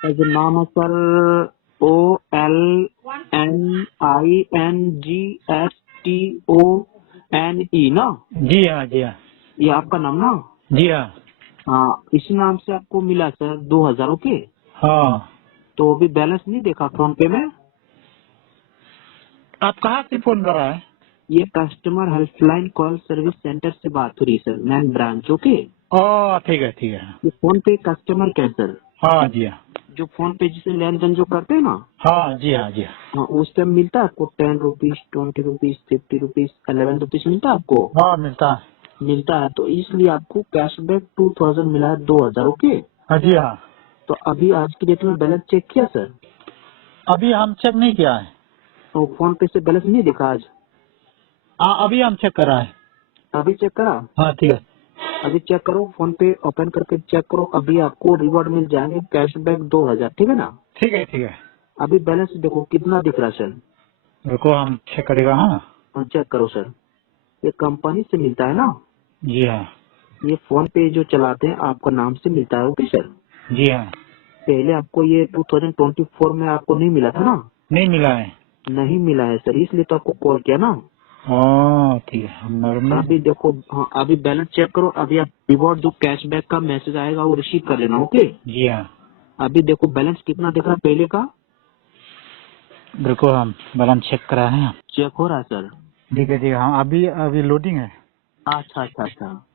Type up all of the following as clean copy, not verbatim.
Sir जो नाम है सर OLNINGSTONE ना? जी हाँ जी हाँ ये आपका नाम ना? जी हाँ हाँ, इसी नाम से आपको मिला सर 2000। ओके, हाँ। तो अभी बैलेंस नहीं देखा फोन पे में? आप कहाँ से फोन कर रहा है? ये customer helpline call service centre से बात हो रही है सर, मैन ब्रांच। ओके, ओ ठीक है ठीक है। ये फोन पे कस्टमर केयर सर, हाँ जी हाँ जो फोन पे जिसे लेन देन जो करते हैं ना, हाँ जी हाँ जी हाँ। हाँ उस टाइम मिलता है आपको 10 रुपीज, 20 रुपीज, 50 रुपीज, 11 रुपीज मिलता है आपको? हाँ मिलता है। मिलता है, तो इसलिए आपको कैशबैक 2000 मिला है, 2000। ओके, हाँ जी हाँ। तो अभी आज की डेट में बैलेंस चेक किया सर? अभी हम चेक नहीं किया है। तो फोन पे से बैलेंस नहीं दिखा आज? हाँ अभी हम चेक कर रहा है। अभी चेक करा? हाँ ठीक है अभी चेक करो, फोन पे ओपन करके चेक करो, अभी आपको रिवॉर्ड मिल जाएंगे कैशबैक 2000। ठीक है ना? ठीक है ठीक है। अभी बैलेंस देखो कितना दिख रहा है सर, रुको हम चेक करेगा। हाँ और चेक करो सर। ये कंपनी से मिलता है ना, जी हाँ ये फोन पे जो चलाते हैं आपका नाम से मिलता है। ओके सर, जी हाँ। पहले आपको ये 2024 में आपको नहीं मिला था ना? नहीं मिला है। नहीं मिला है सर, इसलिए तो आपको कॉल किया ना। ओ ठीक है हम नॉर्मल। अभी देखो, हाँ अभी बैलेंस चेक करो, अभी आप रिवॉर्ड जो कैशबैक का मैसेज आएगा वो रिसीव कर लेना। ओके, जी हाँ। अभी देखो बैलेंस कितना दिख रहा है पहले का, रुको हम बैलेंस चेक करा है। चेक हो रहा है सर? ठीक है ठीक है। हाँ अभी अभी लोडिंग है। अच्छा अच्छा अच्छा,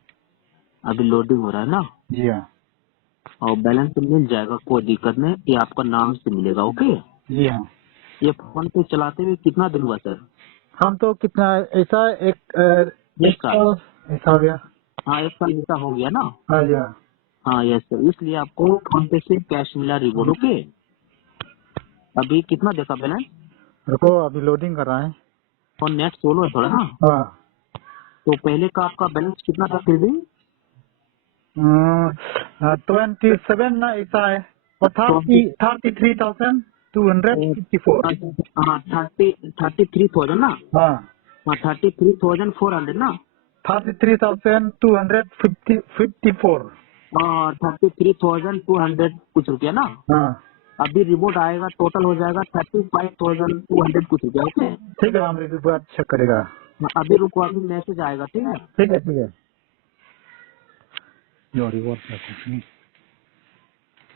अभी लोडिंग हो रहा है ना, जी हाँ और बैलेंस मिल जाएगा, कोई दिक्कत नहीं, ये आपका नाम से मिलेगा। ओके, जी हाँ। ये फोन पे चलाते हुए कितना दिन हुआ सर? हम तो कितना ऐसा एक साल? ऐसा हो गया। हाँ एक साल ऐसा हो गया ना? हाँ जी हाँ। हाँ यस सर, इसलिए आपको फोन पे से कैश मिला रिवॉर्ड। ओके, अभी कितना देखा बैलेंस? रुको अभी लोडिंग कर रहा है। और नेट सोलो है थोड़ा ना, हाँ तो पहले का आपका बैलेंस कितना था फिर भी? 27 ना ऐसा है। और 33,254। हाँ 33,000 ना? हाँ हाँ 33,400 ना? 33,254। और 33,200 कुछ रुपया ना? हाँ अभी रिपोर्ट आएगा, टोटल हो जाएगा 35,200 कुछ रुपया। ओके, ठीक है हम एक बार चेक करेगा। अभी रुको, अभी मैसेज आएगा। ठीक है, ठीक है ठीक है। जो रिवॉर्ड।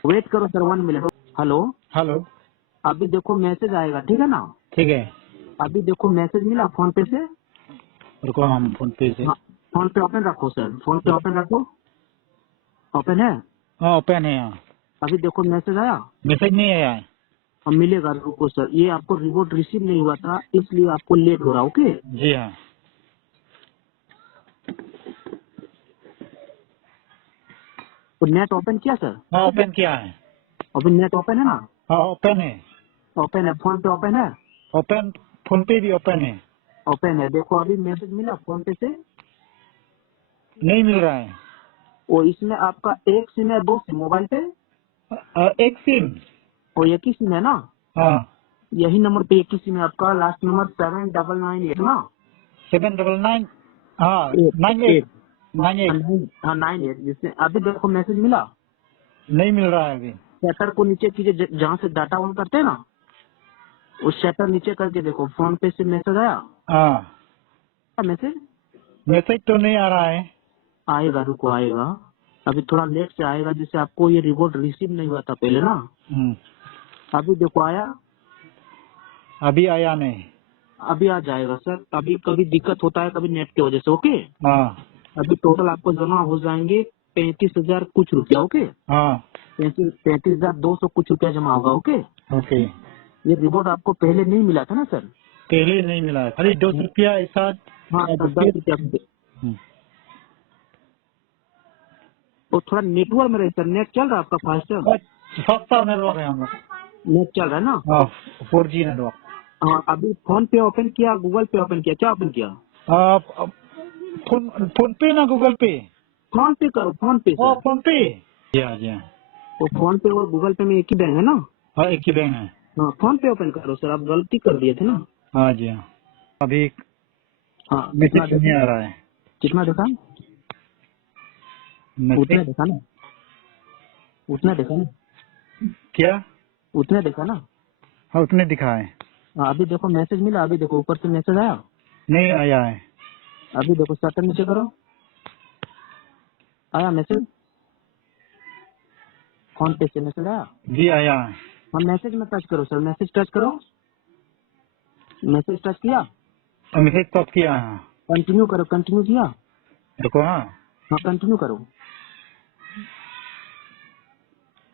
वेट करो सर, 1 मिनट। Hello, hello. अभी देखो मैसेज आएगा। ठीक है ना? ठीक है अभी देखो मैसेज मिला फोन पे से। रुको हम फोन पे से। हाँ, फोन पे ओपन रखो सर, फोन पे ओपन रखो। ओपन है? हाँ ओपन है। हाँ अभी देखो मैसेज आया, मैसेज नहीं आया है। अब मिलेगा। रुको सर, ये आपको रिवॉर्ड रिसीव नहीं हुआ था, इसलिए आपको लेट हो रहा। ओके, जी हाँ। तो नेट ओपन किया सर? हाँ ओपन किया है। अभी नेट ओपन है ना? हाँ ओपन है। ओपन है, फोन पे ओपन है? ओपन फोन पे भी ओपन है। ओपन है, देखो अभी मैसेज मिला फोन पे से। नहीं मिल रहा है। और इसमें आपका एक सिम है, 2 सिम मोबाइल पे? एक सिम। और एक ही सिम है ना? हाँ यही नंबर पे एक ही सिम है आपका, लास्ट नंबर 7998 ना? 799। हाँ एट 98। एट 98। हाँ 98, जिससे अभी देखो मैसेज मिला। नहीं मिल रहा है अभी। शटर को नीचे कीजिए, जहाँ से डाटा ऑन करते हैं ना, उस शटर नीचे करके देखो, फोन पे से मैसेज आया। हाँ मैसेज मैसेज तो नहीं आ रहा है। आएगा, रुको आएगा, अभी थोड़ा लेट से आएगा, जिससे आपको ये रिवॉर्ड रिसीव नहीं हुआ था पहले ना। हम्म, अभी देखो आया, अभी आया नहीं। अभी आ जाएगा सर। अभी कभी दिक्कत होता है, कभी नेट की वजह से। ओके, हाँ अभी टोटल आपको जमा हो जाएंगे 35,000 कुछ रुपया। ओके, हाँ 35,200 कुछ रुपया जमा होगा। Okay, okay. ये रिवॉर्ड आपको पहले नहीं मिला था ना सर? पहले नहीं मिला है, खाली 200 रुपया ऐसा। हाँ अब 10 रुपया। हम्म, और थोड़ा नेटवर्क में रहे सर, नेट चल रहा है आपका फास्ट? बस सस्ता नेटवर्क है हम लोग। नेट चल रहा है ना? हाँ 4G नेटवर्क। हाँ, अभी फोन पे ओपन किया, गूगल पे ओपन किया, क्या ओपन किया? अब फोन फोन पे ना गूगल पे। फोन पे करो, फोन पे ओ सर। फोन पे। जी हाँ जी हाँ। तो फोन पे और गूगल पे में एक ही बैंक है ना? हाँ एक ही बैंक है। हाँ फोन पे ओपन करो सर, आप गलती कर दिए थे ना। हाँ जी हाँ। अभी हाँ कितना मैसेज नहीं देखा? आ रहा है। कितना देखा? उतना मैसेज देखा ना, उतना देखा ना? क्या? उतने देखा ना? हाँ उतने दिखा है। हाँ, अभी देखो मैसेज मिला, अभी देखो ऊपर से मैसेज आया, नहीं आया है। अभी देखो शटर नीचे करो, आया मैसेज, फोन पे से मैसेज आया। जी आया है। हाँ मैसेज में टच करो सर, मैसेज टच करो, मैसेज टच किया, मैसेज तो किया है। कंटिन्यू करो, कंटिन्यू किया, देखो हाँ हाँ कंटिन्यू करो,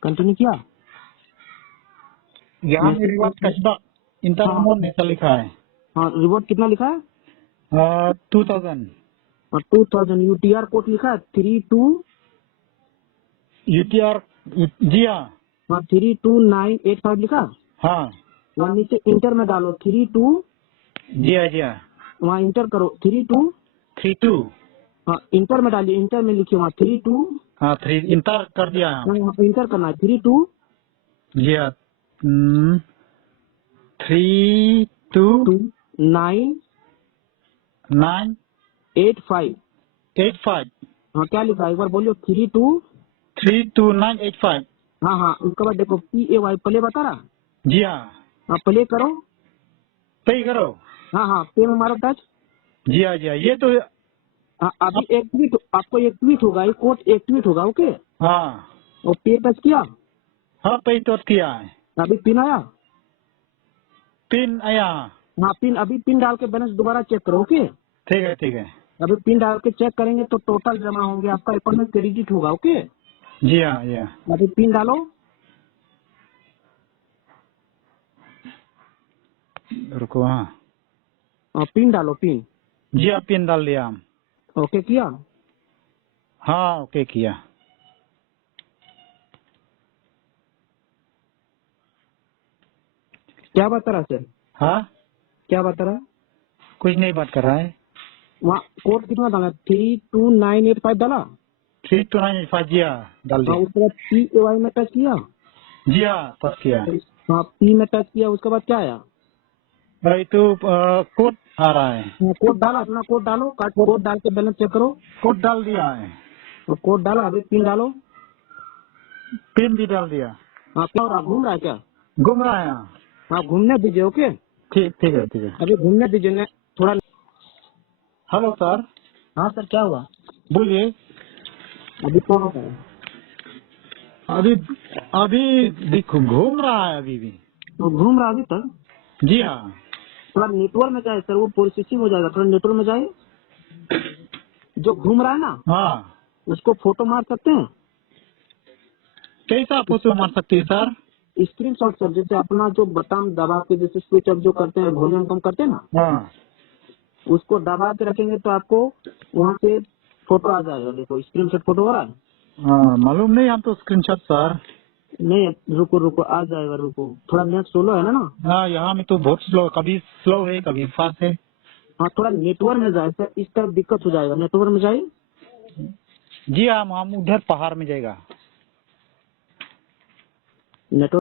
कंटिन्यू किया। यहाँ मैसेज रिवार्ड कैशबैक इंटरमोड ऐसा लिखा है। हाँ रिवॉर्ड कितना लिखा है? 2000 और 2000 यूटीआर कोड लिखा है 32, UTR। जी हाँ। हाँ 32985 लिखा, हाँ वहाँ नीचे इंटर में डालो 32, जी हाँ जी हाँ। वहाँ इंटर करो 32, 32 हाँ इंटर में डालिए, इंटर में लिखिए वहाँ 32, हाँ 3 इंटर कर दिया। इंटर करना है 32 जी हाँ 32 985। 985 हाँ क्या लिखा है एक बार बोलियो 32, 32985। हाँ हाँ उसके बाद देखो PAY प्ले बता रहा, जी हाँ हाँ प्ले करो, सही करो। हाँ हाँ पे में मारो टच, जी हाँ जी हाँ ये तो हाँ अभी एक ट्वीट आपको, एक ट्वीट होगा, एक कोड एक ट्वीट होगा, ओके, हाँ और पे टच किया, हाँ पे तो किया है। अभी पिन आया, पिन आया। हाँ पिन, अभी पिन डाल के बैलेंस दोबारा चेक करो, ओके, ठीक है ठीक है। अभी पिन डाल के चेक करेंगे तो टोटल जमा होंगे, आपका अकाउंट में क्रेडिट होगा, ओके, जी हाँ जी हाँ। अभी पिन डालो, रुको हाँ। पिन डालो पिन, जी हाँ पिन डाल दिया हम। ओके किया, हाँ ओके किया। क्या बता रहा सर, हाँ क्या बता रहा? कुछ नहीं बात कर रहा है। वहाँ कोड कितना डाला? 32985 डाला, 32985 जी हाँ डाल हाँ दिया। उसके बाद PAY में टच किया, जी हाँ तब किया। हाँ P में टच किया, उसके बाद क्या आया? भाई तो कोड आ रहा है। कोड डाला, अपना कोड डालो, कोड डाल के बैलेंस चेक करो, कोड डाल दिया है। तो कोड डाला, अभी पिन डालो, पिन भी डाल दिया। हाँ क्या हो रहा है? घूम रहा है क्या? घूम रहा है। हाँ घूमने दीजिए, ओके, ठीक ठीक है ठीक है। अभी घूमने दीजिए ना थोड़ा। Hello sir. हाँ सर क्या हुआ? बोलिए। अभी कौन होता है? अभी अभी देखो घूम रहा है अभी भी। तो घूम रहा है अभी तक? जी हाँ। थोड़ा नेटवर्क में जाए सर, वो प्रोसेसिंग हो जाएगा, थोड़ा नेटवर्क में जाए, जो घूम रहा है ना हाँ उसको फोटो मार सकते हैं, कैसा फोटो मार सकते हैं सर? स्क्रीन शॉट सर, जैसे अपना जो बटन दबा के जैसे स्विच ऑफ जो करते हैं, वॉल्यूम कम करते हैं ना, हाँ उसको दबा के रखेंगे तो आपको वहाँ से फोटो आ जाएगा, देखो स्क्रीन शॉट फोटो हो रहा है। हाँ मालूम नहीं हम तो स्क्रीनशॉट सर। नहीं रुको रुको आ जाएगा, रुको थोड़ा नेट स्लो है ना। हाँ यहाँ में तो बहुत स्लो, कभी स्लो है कभी फास्ट है। हाँ थोड़ा नेटवर्क में जाए सर, इस तरफ दिक्कत हो जाएगा, नेटवर्क में जाए। जी हाँ हम उधर पहाड़ में जाएगा। नेटवर्क